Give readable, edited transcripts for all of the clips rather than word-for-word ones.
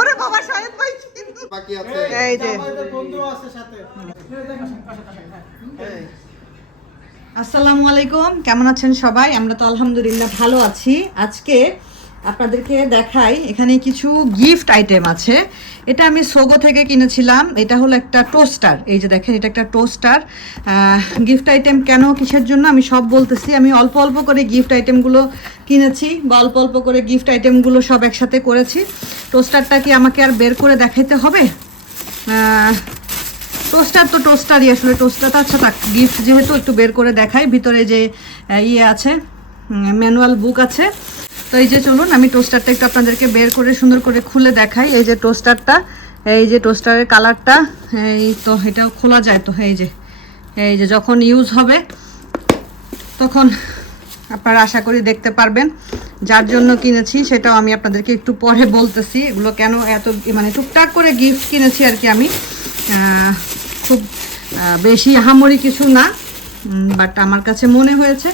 ওরে বাবা শাহেদ ভাই বাকি আছে এই যে বন্ধু আছে সাথে। আসসালামু আলাইকুম, কেমন আছেন সবাই? আমরা তো আলহামদুলিল্লাহ ভালো আছি। আজকে আপনাদেরকে দেখাই, এখানে কিছু গিফট আইটেম আছে। এটা আমি সোগো থেকে কিনেছিলাম। এটা হলো একটা টোস্টার। এই যে দেখেন, এটা একটা টোস্টার। গিফট আইটেম কেন, কিসের জন্য আমি সব বলতেছি। আমি অল্প অল্প করে গিফট আইটেমগুলো কিনেছি, বা অল্প অল্প করে গিফট আইটেমগুলো সব একসাথে করেছি। টোস্টারটা কি আমাকে আর বের করে দেখাইতে হবে? টোস্টার তো টোস্টারই আসলে, টোস্টারটা আচ্ছা থাক, গিফট যেহেতু একটু বের করে দেখাই। ভিতরে যে ইয়ে আছে, ম্যানুয়াল বুক আছে। তো এই যে চলুন আমি টোস্টারটা একটু আপনাদেরকে বের করে সুন্দর করে খুলে দেখাই। এই যে টোস্টারটা, এই যে টোস্টারের কালারটা, এই তো এটাও খোলা যায়। তো এই যে যখন ইউজ হবে তখন আপনারা আশা করি দেখতে পারবেন। যার জন্য কিনেছি সেটাও আমি আপনাদেরকে একটু পরে বলতেছি। এগুলো কেন এত মানে টুকটাক করে গিফট কিনেছি আর কি আমি, খুব বেশি আহামরি কিছু না, বাট আমার কাছে মনে হয়েছে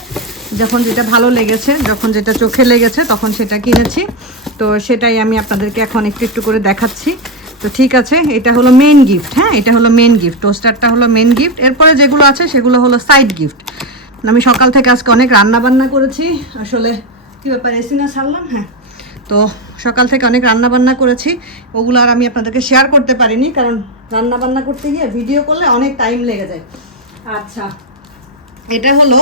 যখন যেটা ভালো লেগেছে, যখন যেটা চোখে লেগেছে তখন সেটা কিনেছি। তো সেটাই আমি আপনাদেরকে এখন একটু একটু করে দেখাচ্ছি। তো ঠিক আছে, এটা হলো মেন গিফট। হ্যাঁ, এটা হলো মেন গিফট, টোস্টারটা হলো মেন গিফট। এরপরে যেগুলো আছে সেগুলো হলো সাইড গিফট। আমি সকাল থেকে আজকে অনেক রান্না বান্না করেছি। আসলে কী ব্যাপার, এসি না ছাড়লাম? হ্যাঁ, তো সকাল থেকে অনেক রান্না বান্না করেছি, ওগুলো আর আমি আপনাদেরকে শেয়ার করতে পারিনি, কারণ রান্না বান্না করতে গিয়ে ভিডিও করলে অনেক টাইম লেগে যায়। আচ্ছা, এটা হলো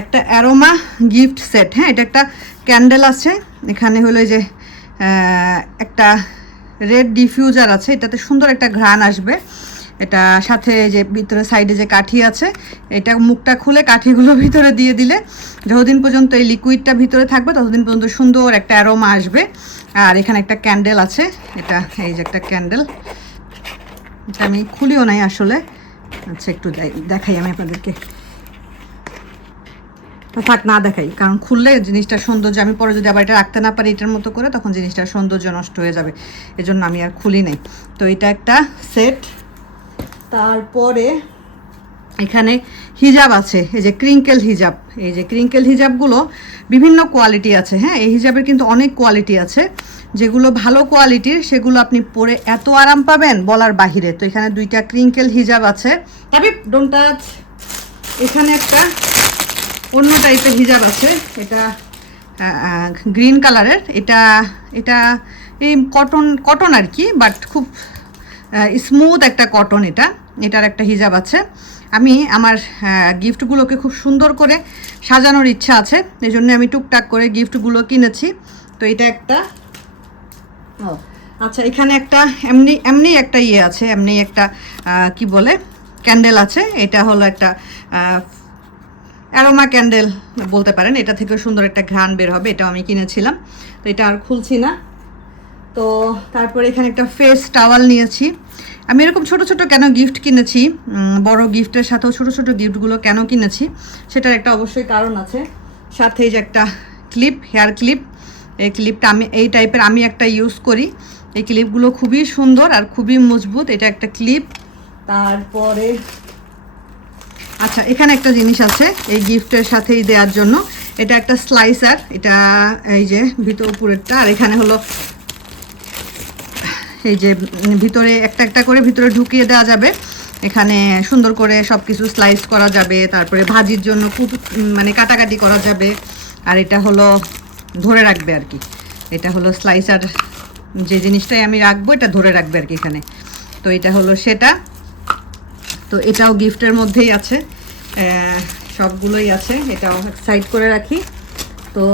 একটা অ্যারোমা গিফট সেট। হ্যাঁ, এটা একটা ক্যান্ডেল আছে, এখানে হলো যে একটা রেড ডিফিউজার আছে, এটাতে সুন্দর একটা ঘ্রাণ আসবে। এটা সাথে যে ভিতরে সাইডে যে কাঠি আছে, এটা মুখটা খুলে কাঠিগুলো ভিতরে দিয়ে দিলে যতদিন পর্যন্ত এই লিকুইডটা ভিতরে থাকবে ততদিন পর্যন্ত সুন্দর একটা অ্যারোমা আসবে। আর এখানে একটা ক্যান্ডেল আছে, এটা এই যে একটা ক্যান্ডেল, এটা আমি খুলিও নাই আসলে। আচ্ছা, একটু দেখাই আমি আপনাদেরকে। থাক, না দেখাই, কারণ খুললে জিনিসটা সৌন্দর্য, আমি পরে যদি আবার এটা রাখতে না পারি এটার মতো করে, তখন জিনিসটার সৌন্দর্য নষ্ট হয়ে যাবে। এজন্য আমি আর খুলি নাই। তো এটা একটা সেট। তারপরে এখানে হিজাব আছে, এই যে ক্রিঙ্কেল হিজাব। এই যে ক্রিঙ্কেল হিজাবগুলো বিভিন্ন কোয়ালিটি আছে। হ্যাঁ, এই হিজাবের কিন্তু অনেক কোয়ালিটি আছে। যেগুলো ভালো কোয়ালিটির সেগুলো আপনি পরে এত আরাম পাবেন বলার বাহিরে। তো এখানে দুইটা ক্রিঙ্কেল হিজাব আছে। তবে ডোন্ট টাচ। এখানে একটা অন্য টাইপের হিজাব আছে, এটা গ্রিন কালারের। এটা এই কটন আর কি, বাট খুব স্মুথ একটা কটন। এটার একটা হিজাব আছে। আমি আমার গিফটগুলোকে খুব সুন্দর করে সাজানোর ইচ্ছা আছে, এই জন্য আমি টুকটাক করে গিফটগুলো কিনেছি। তো এটা একটা, আচ্ছা, এখানে একটা এমনি একটা ইয়ে আছে, এমনি একটা কি বলে ক্যান্ডেল আছে। এটা হলো একটা অ্যারোমা ক্যান্ডেল বলতে পারেন। এটা থেকে সুন্দর একটা ঘ্রাণ বের হবে, এটাও আমি কিনেছিলাম। তো এটা আর খুলছি না। তো তারপরে এখানে একটা ফেস টাওয়াল নিয়েছি। আমি এরকম ছোট ছোট কেন গিফট কিনেছি, বড় গিফটের সাথেও ছোট ছোট গিফটগুলো কেন কিনেছি সেটার একটা অবশ্যই কারণ আছে। সাথে যে একটা ক্লিপ, হেয়ার ক্লিপ, এই ক্লিপটা এই টাইপের আমি একটা ইউজ করি। এই ক্লিপগুলো খুবই সুন্দর আর খুবই মজবুত। এটা একটা ক্লিপ। তারপরে আচ্ছা, এখানে একটা জিনিস আছে এই গিফটের সাথেই দেওয়ার জন্য, এটা একটা স্লাইসার। এটা এই যে ভিতর উপরেরটা, আর এখানে হলো এই যে ভিতরে একটা একটা করে ভিতরে ঢুকিয়ে দেওয়া যাবে। এখানে সুন্দর করে সব কিছু স্লাইস করা যাবে, তারপরে ভাজির জন্য খুব মানে কাটাকাটি করা যাবে। আর এটা হলো ধরে রাখবে আর কি, এটা হলো স্লাইসার, যে জিনিসটাই আমি রাখবো এটা ধরে রাখবে আর কি এখানে। তো এটা হলো সেটা। তো এটাও গিফটের মধ্যেই আছে, সবগুলোই আছে। এটাও সাইড করে রাখি। তো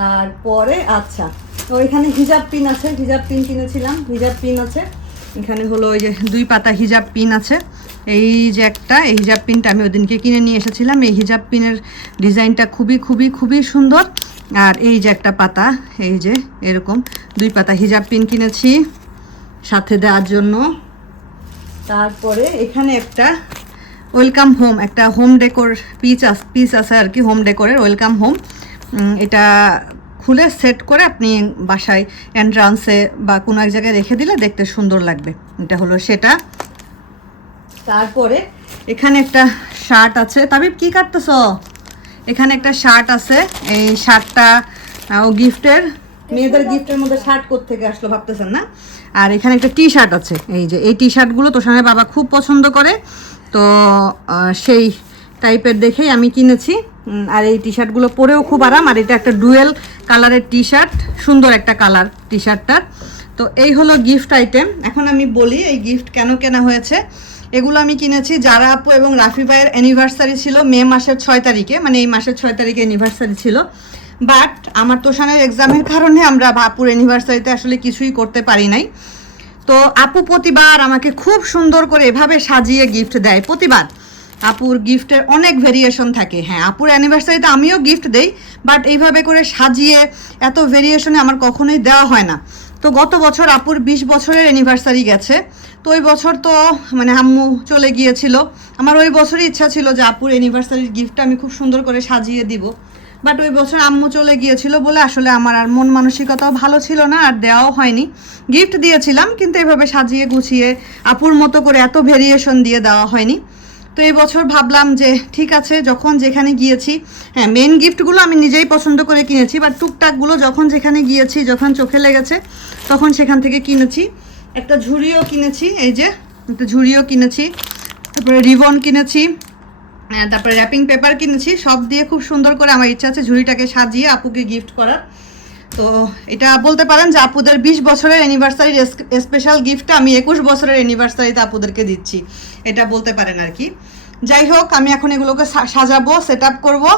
তারপরে আচ্ছা, তো এখানে হিজাব পিন আছে, হিজাব পিন কিনেছিলাম, হিজাব পিন আছে। এখানে হলো ওই যে 2 পাতা হিজাব পিন আছে। এই যে একটা, এই হিজাব পিনটা আমি ওদিনকে কিনে নিয়ে এসেছিলাম। এই হিজাব পিনের ডিজাইনটা খুবই খুবই খুবই সুন্দর। আর এই যে একটা পাতা, এই যে এরকম 2 পাতা হিজাব পিন কিনেছি সাথে দেওয়ার জন্য। তারপরে এখানে একটা ওয়েলকাম হোম, একটা হোম ডেকোর পিস আছে আর কি, হোম ডেকোরের ওয়েলকাম হোম। এটা খুলে সেট করে আপনি বাসায় এন্ট্রান্সে বা কোনো এক জায়গায় রেখে দিলে দেখতে সুন্দর লাগবে। এটা হলো সেটা। তারপরে এখানে একটা শার্ট আছে। তাবিব কি কাটতেছ? এখানে একটা শার্ট আছে, এই শার্টটা ও গিফটের। মেয়েদের গিফটের মধ্যে শার্ট কোত্থেকে আসলো ভাবতেছেন না? আর এখানে একটা টি শার্ট আছে, এই যে এই টি শার্টগুলো তোষানের বাবা খুব পছন্দ করে, তো সেই টাইপের দেখেই আমি কিনেছি। আর এই টি শার্টগুলো পরেও খুব আরাম, আর এটা একটা ডুয়েল কালারের টি শার্ট, সুন্দর একটা কালার টি শার্টটার। তো এই হলো গিফট আইটেম। এখন আমি বলি এই গিফট কেন কেনা হয়েছে। এগুলো আমি কিনেছি যারা আপু এবং রাফি ভাইয়ের অ্যানিভার্সারি ছিল মে মাসের 6 তারিখে, মানে এই মাসের 6 তারিখে অ্যানিভার্সারি ছিল। বাট আমার তোষানের এক্সামের কারণে আমরা আপুর অ্যানিভার্সারিতে আসলে কিছুই করতে পারি নাই। তো আপু প্রতিবার আমাকে খুব সুন্দর করে এভাবে সাজিয়ে গিফট দেয়, প্রতিবার। আপুর গিফটের অনেক ভেরিয়েশন থাকে। হ্যাঁ, আপুর অ্যানিভার্সারিতে আমিও গিফট দেই, বাট এইভাবে করে সাজিয়ে এত ভেরিয়েশনে আমার কখনোই দেওয়া হয় না। তো গত বছর আপুর 20 বছরের অ্যানিভার্সারি গেছে, তো ওই বছর তো মানে আম্মু চলে গিয়েছিল। আমার ওই বছরই ইচ্ছা ছিল যে আপুর অ্যানিভার্সারির গিফটটা আমি খুব সুন্দর করে সাজিয়ে দিব, বাট ওই বছর আম্মু চলে গিয়েছিল বলে আসলে আমার আর মন মানসিকতাও ভালো ছিল না, আর দেওয়াও হয়নি। গিফট দিয়েছিলাম কিন্তু এভাবে সাজিয়ে গুছিয়ে আপুর মতো করে এত ভেরিয়েশন দিয়ে দেওয়া হয়নি। তো এই বছর ভাবলাম যে ঠিক আছে, যখন যেখানে গিয়েছি, হ্যাঁ মেন গিফটগুলো আমি নিজেই পছন্দ করে কিনেছি, বাট টুকটাকগুলো যখন যেখানে গিয়েছি, যখন চোখে লেগেছে তখন সেখান থেকে কিনেছি। একটা ঝুড়িও কিনেছি, এই যে একটা ঝুড়িও কিনেছি, তারপরে রিবন কিনেছি, তারপরে র্যাপিং পেপার কিনেছি। সব দিয়ে খুব সুন্দর করে আমার ইচ্ছা আছে ঝুড়িটাকে সাজিয়ে আপুকে গিফট করার। তো এটা বলতে পারেন যে আপুদের 20 বছরের অ্যানিভার্সারির স্পেশাল গিফটটা আমি 21 বছরের অ্যানিভার্সারিতে আপুদেরকে দিচ্ছি, এটা বলতে পারেন আর কি। যাই হোক, আমি এখন এগুলোকে সাজাবো, সেট আপ করবো।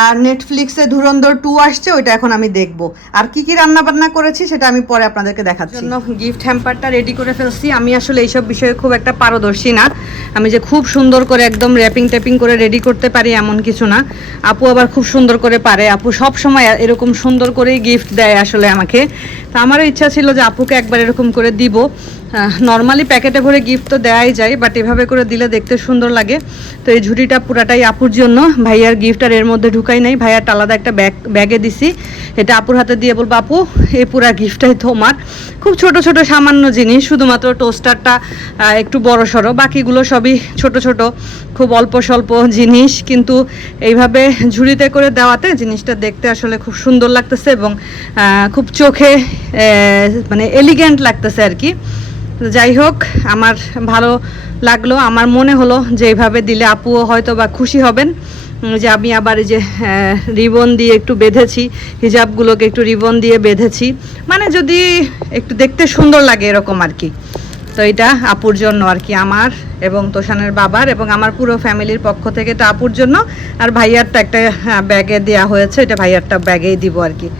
আর নেটফ্লিক্সে ধুরন্ধর 2 আসছে, ওইটা এখন আমি দেখব। আর কি কি রান্না বান্না করেছি সেটা আমি পরে আপনাদেরকে দেখাচ্ছি। জন্য গিফট হ্যাম্পারটা রেডি করে ফেলছি। আমি আসলে এইসব বিষয়ে খুব একটা পারদর্শী না, আমি যে খুব সুন্দর করে একদম র্যাপিং ট্যাপিং করে রেডি করতে পারি এমন কিছু না। আপু আবার খুব সুন্দর করে পারে, আপু সব সময় এরকম সুন্দর করেই গিফট দেয় আসলে আমাকে। তো আমারও ইচ্ছা ছিল যে আপুকে একবার এরকম করে দিব। নর্মালি প্যাকেটে ভরে গিফট তো দেওয়াই যায়, বাট এভাবে করে দিলে দেখতে সুন্দর লাগে। তো এই ঝুড়িটা পুরাটাই আপুর জন্য, ভাইয়ার গিফট আর এর মধ্যে ঢুকাই নাই, ভাইয়ার আলাদা একটা ব্যাগে দিছি। এটা আপুর হাতে দিয়ে বলবো আপু এই পুরা গিফটটাই তোমার। খুব ছোট ছোট সামান্য জিনিস, শুধুমাত্র টোস্টারটা একটু বড় সড়ো, বাকিগুলো সবই ছোট ছোট খুব অল্প স্বল্প জিনিস, কিন্তু এইভাবে ঝুড়িতে করে দেওয়াতে জিনিসটা দেখতে আসলে খুব সুন্দর লাগতেছে এবং খুব চোখে মানে এলিগেন্ট লাগতেছে আর কি। যাই হোক, আমার ভালো লাগলো, আমার মনে হলো যে এইভাবে দিলে আপুও হয়তো বা খুশি হবেন। যে আমি আবার এই যে রিবন দিয়ে একটু বেঁধেছি, হিজাবগুলোকে একটু রিবন দিয়ে বেঁধেছি, মানে যদি একটু দেখতে সুন্দর লাগে এরকম আর কি। তো এটা আপুর জন্য আর কি, আমার এবং তোষানের বাবার এবং আমার পুরো ফ্যামিলির পক্ষ থেকে এটা আপুর জন্য। আর ভাইয়ারটা একটা ব্যাগে দেওয়া হয়েছে, এটা ভাইয়ারটা ব্যাগেই দিব আর কি।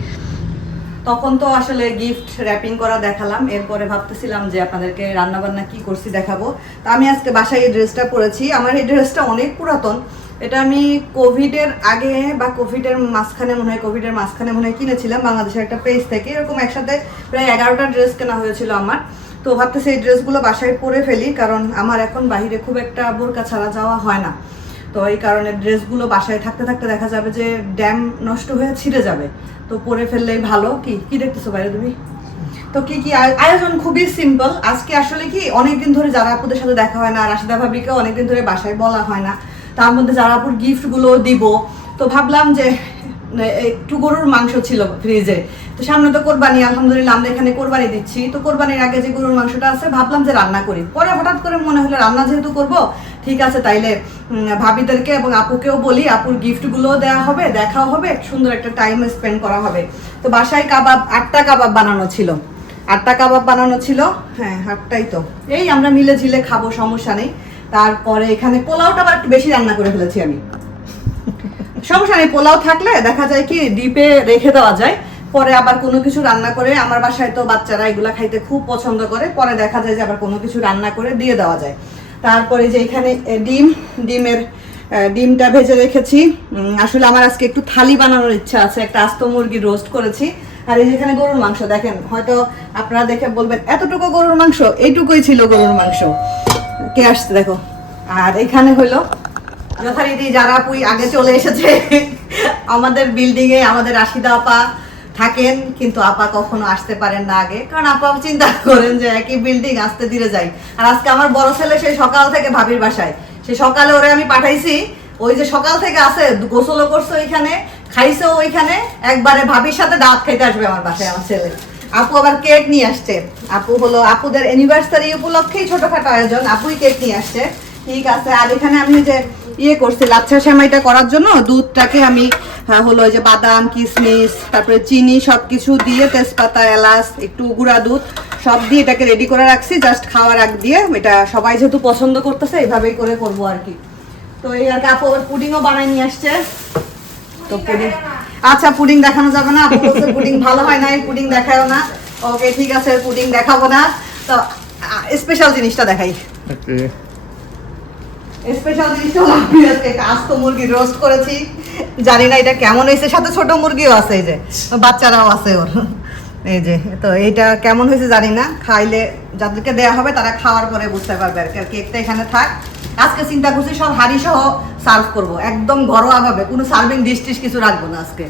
তখন তো আসলে গিফট র্যাপিং করা দেখালাম, এরপরে ভাবতেছিলাম যে আপনাদেরকে রান্না বান্না কি করছি দেখাবো। তো আমি আজকে বাসায় এই ড্রেসটা পরেছি। আমার এই ড্রেসটা অনেক পুরাতন, এটা আমি কোভিডের আগে বা কোভিডের মাঝখানে মনে হয় কিনেছিলাম বাংলাদেশের একটা পেজ থেকে। এরকম একসাথে প্রায় 11টা ড্রেস কেনা হয়েছিল আমার। তো ভাবতেছি এই ড্রেসগুলো বাসায় পরে ফেলি, কারণ আমার এখন বাইরে খুব একটা বোরকা ছাড়া যাওয়া হয় না। তো এই কারণে ড্রেসগুলো বাসায় থাকতে থাকতে দেখা যাবে যে ড্যাম নষ্ট হয়ে ছিঁড়ে যাবে, তো পরে ফেললেই ভালো। কি দেখতেছো বাইরে তুমি? তো কি আয়োজন খুবই সিম্পল আজকে। আসলে কি অনেকদিন ধরে যারা আপুদের সাথে দেখা হয় না, রাশিদা ভাবিকে অনেকদিন ধরে বাসায় বলা হয় না, তার মধ্যে যারা আপুর গিফটগুলো দিব, তো ভাবলাম যে একটু গরুর মাংস ছিল ফ্রিজে। তো সামনে তো কোরবানি, আলহামদুলিল্লাহ আমরা এখানে কোরবানি দিচ্ছি, তো কোরবানির আগে যে গরুর মাংসটা আছে ভাবলাম যে রান্না করি। পরে হঠাৎ করে মনে হলো রান্না যেহেতু করব, ঠিক আছে তাইলে ভাবিদেরকে এবং আপুকেও বলি, আপুর গিফটগুলোও দেওয়া হবে, দেখাও হবে, সুন্দর একটা টাইম স্পেন্ড করা হবে। তো বাসায় কাবাব 8টা কাবাব বানানো ছিল, 8টা কাবাব বানানো ছিল। হ্যাঁ 8টাই তো, এই আমরা মিলে ঝিলে খাবো, সমস্যা নেই। তারপরে এখানে পোলাওটা আবার একটু বেশি রান্না করে ফেলেছি আমি, সমস্যা নেই। পোলাও থাকলে দেখা যায় কি ডিপে রেখে দেওয়া যায়, পরে আবার কোনো কিছু রান্না করে, আমার বাসায় তো বাচ্চারা এগুলা খাইতে খুব পছন্দ করে, পরে দেখা যায় যে আবার কোনো কিছু রান্না করে দিয়ে দেওয়া যায়। তারপরে যে এখানে ডিমটা ভেজে রেখেছি। আসলে আমার আজকে একটু থালি বানানোর ইচ্ছা আছে, একটা আস্ত মুরগি রোস্ট করেছি। আর এই যেখানে গরুর মাংস, দেখেন হয়তো আপনারা দেখে বলবেন এতটুকু গরুর মাংস, এইটুকুই ছিল গরুর মাংস। কে আসছে দেখো। আর এখানে হলো যথারীতি যারা আপুই আগে চলে এসেছে আমাদের বিল্ডিং এ, আমাদের রাশিদা আপা থাকেন, কিন্তু আপা কখনো আসতে পারেন না আগে, কারণ আপা চিন্তা করেন যে একই বিল্ডিং, আসতে ধীরে যাই। আর আজকে আমার বড় ছেলে সেই সকাল থেকে ভাবির বাসায়, সে সকালে ওরে আমি পাঠাইছি, ওই যে সকাল থেকে আছে, গোসলও করছে ওইখানে, খাইছে ওইখানে, একবারে ভাবির সাথে দাওয়াত খাইতে আসবে আমার বাসায় আমার ছেলে। আপু আবার কেক নিয়ে আসছে, আপু হলো আপুদের অ্যানিভার্সারি উপলক্ষেই ছোটখাটো আয়োজন, আপুই কেক নিয়ে আসছে। ঠিক আছে। আর এখানে আমি যে করছি লাচ্ছা সেমাইটা করার জন্য দুধটাকে আমি হলো ওই যে বাদাম কিশমিশ তারপরে চিনি সবকিছু দিয়ে তেজপাতা এলাচ একটু গুঁড়া দুধ সব দিয়ে এটাকে রেডি করে রাখছি, জাস্ট খাওয়ার আগ দিয়ে। এটা সবাই যেহেতু পছন্দ করতেছে এইভাবেই করে করবো আর কি। তো এই আর কি আপু পুডিংও বানাই নিয়ে আসছে। তো পুডিং, আচ্ছা পুডিং দেখানো যাবে না, আপু বলছে পুডিং ভালো হয় না, পুডিং দেখাও না। ওকে ঠিক আছে, পুডিং দেখাবো না, তো স্পেশাল জিনিসটা দেখাই। স্পেশাল জিনিসটা হলো আমি আজকে একটা আস্ত মুরগি রোস্ট করেছি, জানি না এটা কেমন হয়েছে, সাথে ছোট মুরগিও আছে, এই যে বাচ্চারাও আছে ওর, এই যে। তো এইটা কেমন হয়েছে জানি না, খাইলে যাদেরকে দেওয়া হবে তারা খাওয়ার পরে বুঝতে পারবে আর কি। আর কেকটা এখানে থাক, আজকে চিন্তা করছি সব হাঁড়ি সহ সার্ভ করবো, একদম ঘরোয়া ভাবে, কোনো সার্ভিং ডিশ টিশ কিছু রাখবো না আজকে।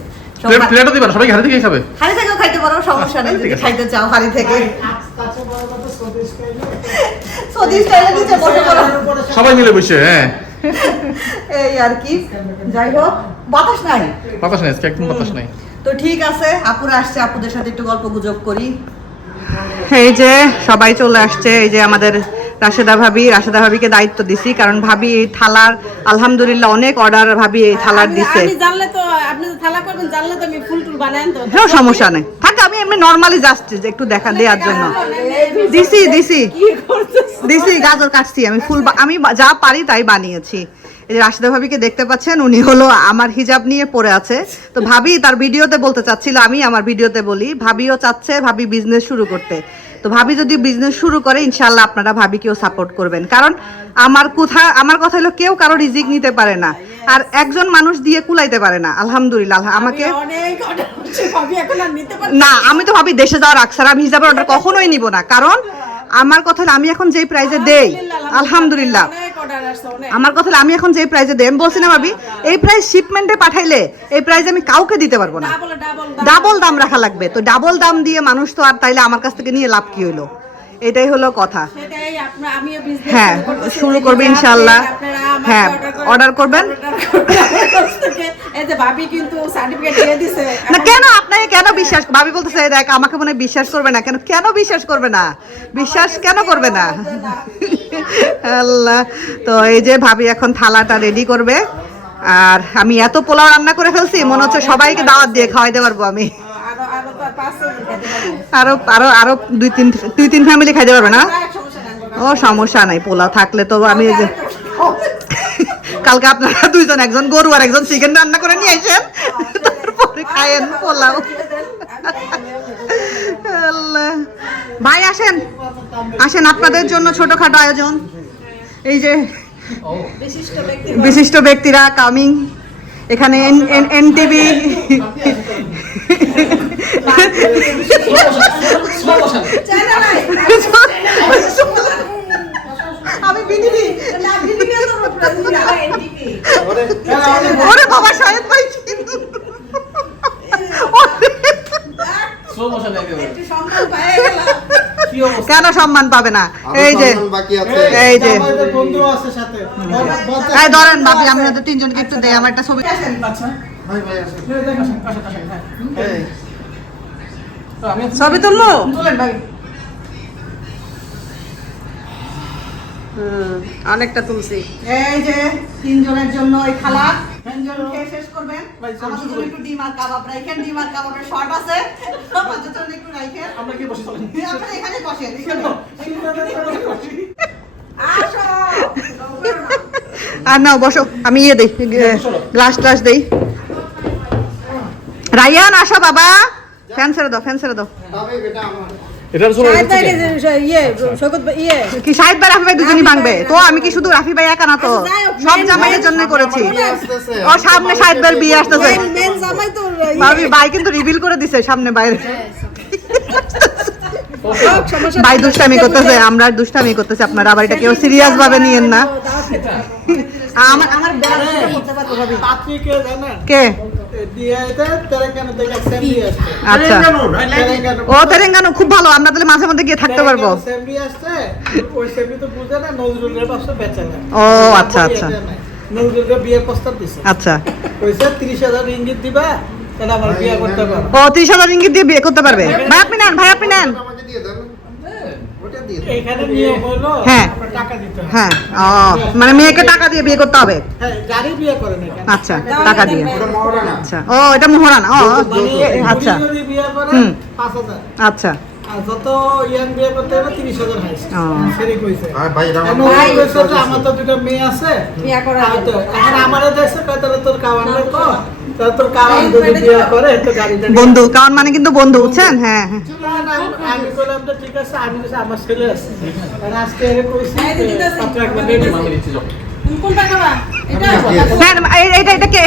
প্লেটও দিবা, সবাই হাড়ি থেকে খাবে? হাঁড়ি থেকেও খাইতে পারো, সমস্যা নেই, যদি খাইতে চাও হাঁড়ি থেকে। সবাই মিলে বসে, হ্যাঁ এই আর কি। যাই হোক, বাতাস নাই, বাতাস নাই, একদম বাতাস নাই। তো ঠিক আছে, আপুরা আসছে, আপুদের সাথে একটু গল্প গুজব করি। এই যে সবাই চলে আসছে, এই যে আমাদের রাশেদা ভাবিকে দায়িত্ব দিছি, কারণ ভাবি এই থালার আলহামদুলিল্লাহ অনেক অর্ডার ভাবি এই থালার দিছে। আমি জানলে তো আপনি তো থালা করবেন, জানলে তো আমি ফুল টুল বানাই তো। হ্যাঁ সমস্যা নেই, থাক, আমি এমনি নরমালি জাস্ট একটু দেখা দেওয়ার জন্য দিছি গাজর কাটছি, আমি ফুল আমি যা পারি তাই বানিয়েছি। এই যে রাশেদা ভাবিকে দেখতে পাচ্ছেন, উনি হলো আমার হিজাব নিয়ে পড়ে আছে। তো ভাবি তার ভিডিওতে বলতে চাচ্ছিল, আমি আমার ভিডিওতে বলি, ভাবিও চাচ্ছে ভাবি বিজনেস শুরু করতে। তো ভাবি যদি বিজনেস শুরু করে ইনশাল্লাহ আপনারা ভাবিকেও সাপোর্ট করবেন, কারণ আমার কথা হলো কেউ কারো রিজিক নিতে পারে না, আর একজন মানুষ দিয়ে কুলাইতে পারে না। আলহামদুলিল্লাহ আমাকে না, আমি তো ভাবি দেশে যাওয়ার আকসার, আমি হিজাবের অর্ডার কখনোই নিব না, কারণ আমার কথা হলো আমি এখন যেই প্রাইজে দেই, আলহামদুলিল্লাহ আমার কথা হলো আমি এখন যেই প্রাইজে দেই, আমি বলছি না ভাবি এই প্রাইস শিপমেন্টে পাঠাইলে এই প্রাইস আমি কাউকে দিতে পারবো না, ডাবল দাম রাখা লাগবে। তো ডাবল দাম দিয়ে মানুষ তো আর তাইলে আমার কাছ থেকে নিয়ে লাভ কি হইলো, এটাই হলো কথা। হ্যাঁ শুরু করবে ইনশাআল্লাহ, হ্যাঁ অর্ডার করবেন। না কেন আপনাকে কেন বিশ্বাস, ভাবি বলতেছে দেখ আমাকে মনে হয় বিশ্বাস করবে না, কেন কেন বিশ্বাস করবে না, বিশ্বাস কেন করবে না আল্লাহ। তো এই যে ভাবি এখন থালাটা রেডি করবে, আর আমি এত পোলাও রান্না করে ফেলছি মনে হচ্ছে সবাইকে দাওয়াত দিয়ে খাওয়াইতে পারবো আমি। আরো আরো আরো দুই তিন ফ্যামিলি খাইতে পারবে না? ও সমস্যা নাই, পোলাও থাকলে তো আমি কালকে আপনারা দুইজন, একজন গরু আর একজন চিকেন রান্না করে নিয়ে আসেন, তারপরে খায়েন পোলাও। আল্লাহ ভাই আসেন আসেন, আপনাদের জন্য ছোটখাটো আয়োজন, এই যে বিশিষ্ট ব্যক্তিরা কামিং, এখানে এনটিভি আমি বিনিবি ওরে বাবা শাহেদ ভাই কেন সম্মান পাবে না? এই যে এই যে ধরেন ভাবি আমি তিনজনকে একটু দেই, আমার একটা ছবি ছবি তুললো, অনেকটা তুলছি। এই যে তিনজনের জন্য এই খালা তিনজন খেয়ে শেষ করবেন, আমাদের জন্য একটু ডিম আর কাবাব রাখেন, ডিম আর কাবাবের শর্ট আছে, আমাদের জন্য একটু রাখেন। আমরা কি বসে চলেন, আপনি এখানে বসেন, এখানে আসো আর নাও বসো, আমি দেই গ্লাস দেই। রায়ান আসো বাবা, ফ্যান ছেড়ে দাও, ফ্যান ছেড়ে দাও। কি শাহিদ ভাই রাফি ভাই দুজনই ভাঙবে তো, আমি কি শুধু রাফি ভাই একা না তো, সব জামাইয়ের জন্য করেছি। ও সামনে শাহিদ ভাইয়ের বিয়ে আসতেছে, ভাবি ভাই কিন্তু রিভিল করে দিছে সামনে বাইরে, ভাই দুষ্টামি করতেছে, আমরা দুষ্টামি করতেছি, আপনারা আবার এটা কেউ সিরিয়াস ভাবে নিয়েন না। আমার কে আচ্ছা ও তেলেঙ্গানা খুব ভালো, আমরা তাহলে মাঝে মধ্যে গিয়ে থাকতে পারবো। ও আচ্ছা আচ্ছা নজরুলকে বিয়ের প্রস্তাব দিছে। আচ্ছা কইছে 30,000 রিঙ্গিত দিবা, তাহলে আমার বিয়ে করতে পারো। ও 30,000 রিঙ্গিত দিয়ে বিয়ে করতে পারবে। ভাই আপনি নেন, ভাই আপনি নেন। আমাকে দিয়ে দেন। ওটা দিয়ে দেন। এখানে নিয়ম হলো হ্যাঁ। আপনার টাকা দিতে হয়। হ্যাঁ ও মানে মেয়েকে টাকা দিয়ে বিয়ে করতে হবে। হ্যাঁ, গাড়ি বিয়ে করে না কেন? আচ্ছা টাকা দিয়ে। ওটা মহারানা। আচ্ছা ও এটা মোহরানা। ও মানে আচ্ছা বুড়ি যদি বিয়ে করে হুম। 5,000, আচ্ছা আর যত ইয়াং বিয়ে করতে হবে 30,000 হাইস্ট। ও। সেরে কইছে। আর ভাই এটা এখন আমার ও কইছে যে আমার তো দুটো মেয়ে আছে, বিয়া করা হয়তো এখন আমারে দেখছে কয় তাহলে তোর কাওয়ানরে কো, তাহলে তোর কাওয়ান যদি বিয়ে করে তো গাড়িটা নিয়ে বন্ধু কারণ মানে কিন্তু বন্ধু বুঝছেন। হ্যাঁ হ্যাঁ আমি কইলাম যে ঠিক আছে, আমি বলছি আমার ছেলে আছে, আর আজকে এর কইছি এই দিদি তো আছে। পাত্র একবার রেডি আমি দিচ্ছি যাও। কোনটা খাবা এটা হ্যাঁ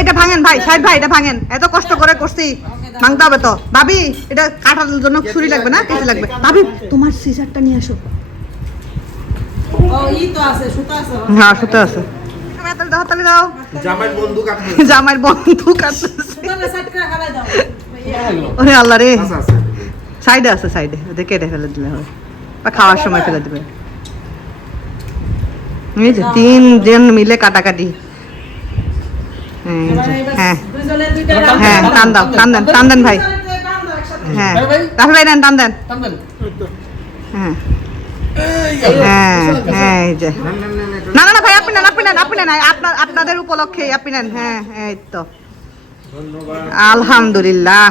এটা ভাঙেন ভাই, সাহেব ভাই এটা ভাঙেন। এত কষ্ট করে করছি, ভাঙতে হবে তো। ভাবি এটা কাটার জন্য ছুরি লাগবে না, কেটে লাগবে। ভাবি তোমার সিজারটা নিয়ে আসো। ও ই তো আছে সুতা আছে হ্যাঁ সুতো আছে। হাততালি দাও, হাততালি দাও। জামাই বন্ধু কাটবে। জামাইয়ের বন্ধু কাছে। সুতা সাইড করে খালাই দাও ওরে আল্লাহ রে, আচ্ছা আচ্ছা। সাইডে আছে, সাইডে ওদের কেটে ফেলে দিলে হবে বা খাওয়ার সময় ফেলে দিবে। এই যে 3 জন মিলে কাটাকাটি। এই যে, হ্যাঁ দুইজনে দুইটা হ্যাঁ টান দাও, টান দেন, টান দেন ভাই। হ্যাঁ রাফি ভাই নেন, টান দেন। টানবেন। হ্যাঁ হ্যাঁ হ্যাঁ এই যে না না না না, এটা- না না না ভাই আপনি নেন, আপনি নেন, আপনি নেন। আপনাদের উপলক্ষে আপনি নেন। হ্যাঁ এই তো আলহামদুলিল্লাহ।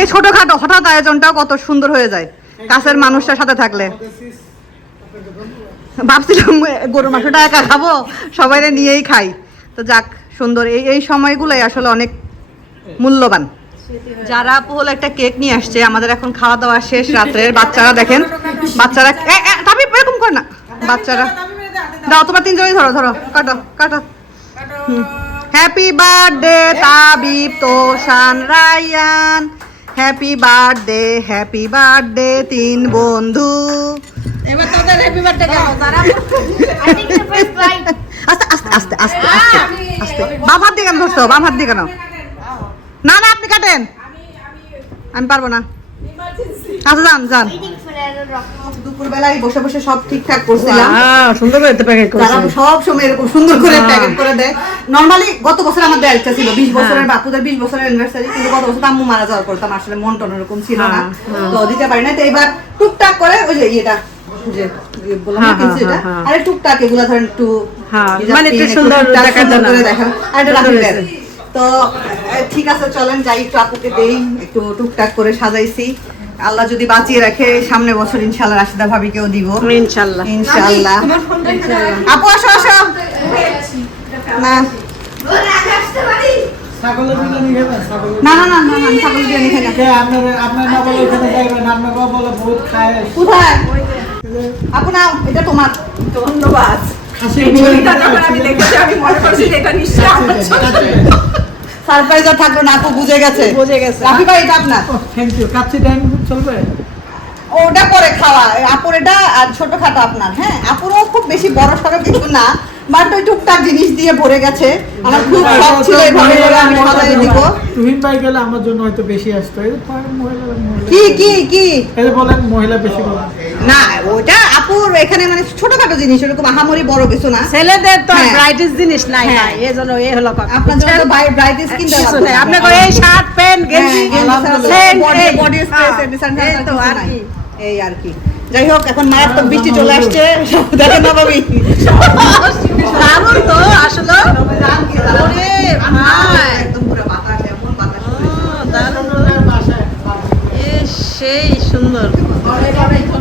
এই ছোটখাটো হঠাৎ আয়োজনটাও কত সুন্দর হয়ে যায় কাছের মানুষটার সাথে থাকলে। ভাবছিলাম গরু মাংসটা একা খাবো, সবাই নিয়েই খাই। তো যাক সুন্দর, এই সময়গুলোই আসলে অনেক মূল্যবান। যারা আপু হলো একটা কেক নিয়ে আসছে, আমাদের এখন খাওয়া দাওয়া শেষ রাত্রের। বাচ্চারা দেখেন, বাচ্চারা তাবি এরকম কর না, বাচ্চারা দাও তোমার 3 জনই ধরো, ধরো কাটো কাটো। Happy birthday Tabib Toshan Rayan, happy birthday 3 বন্ধু। এবার তোদের হ্যাপি বার্থডে গাও তারা আস্তে আস্তে আস্তে আস্তে আস্তে আস্তে। বাম হাত দিয়ে কেন ধরছো, বাম হাত দিয়ে কেন? না না আপনি কাটেন, আমি পারবো না। আচ্ছা যান যান। দুপুর বেলায় বসে বসে সব ঠিকঠাক করছিলাম। সুন্দর করে তো প্যাকেট যারা সব সময় এরকম সুন্দর করে প্যাকেট করে দেয়। নরমালি গত বছর আমার দেওয়ার ইচ্ছা ছিল 20 বছরের বাপুদের 20 বছরের অ্যানিভার্সারি, কিন্তু গত বছর আম্মু মারা যাওয়ার পর তো আমার আসলে মন টন এরকম ছিল না, তো দিতে পারি না। তো এবার টুকটাক করে ওই যে ইয়েটা যে বললাম না কিনছি এটা, আরে টুকটাক এগুলা ধরেন একটু মানে একটু সুন্দর দেখার জন্য দেখা। আর এটা রাখি দেন। তো ঠিক আছে চলেন যাই, একটু আপুকে দেই, একটু টুকটাক করে সাজাইছি। আল্লাহ যদি বাঁচিয়ে রাখে সামনের বছর ইনশাআল্লাহ রাশিদা ভাবিকেও দিব ইনশাআল্লাহ ইনশাআল্লাহ। আপু আসো আসো। না ছাগলের বিরিয়ানি খাবেন? ছাগলের না না না না, আমি ছাগল বিরিয়ানি খাই না। কে আপনার না বলে ওখানে যাইবেন, আপনার বাবা বলে বহুত খায়। কোথায় আপু? নাও এটা তোমার। ধন্যবাদ। খাসির বিরিয়ানি সারপ্রাইজ আর থাকলো না, আপু বুঝে গেছে। বুঝে গেছে। রাফি ভাই এটা আপনার। Thank you. কাচ্চি দেন চলবে? ওটা পরে খাওয়া, আপুর এটা আর ছোটখাটো আপনার। হ্যাঁ আপুরও খুব বেশি বড় সড়ো কিছু না, বাট ওই টুকটাক জিনিস দিয়ে ভরে গেছে। আমার খুব শখ ছিল এইভাবে করে আমি সাজাই দিব। তুহিন ভাই গেলে আমার জন্য হয়তো বেশি আসতো। এই মহিলা কি কি কি এই বলেন মহিলা বেশি বলেন। না ওটা আপুর এখানে মানে ছোটখাটো জিনিস, ওরকম আহামরি বড় কিছু না। ছেলেদের তো হ্যাঁ। ব্রাইটিস জিনিস নাই হ্যাঁ। নাই এজন্য এই হলো কথা আপনার জন্য তো ব্রাইটিস কিনতে কিছু হবে নাই আপনাকে এই শার্ট প্যান্ট গেঞ্জি সেন্ট বডি স্প্রে এই তো আর কি এই আর কি। যাই হোক এখন মারাত্মক বৃষ্টি চলে আসছে, দেখেন না ভাবি। দারুণ তো আসলে ওরে ভাই একদম পুরো বাতাস, এমন বাতাস। দারুণ সেই সুন্দর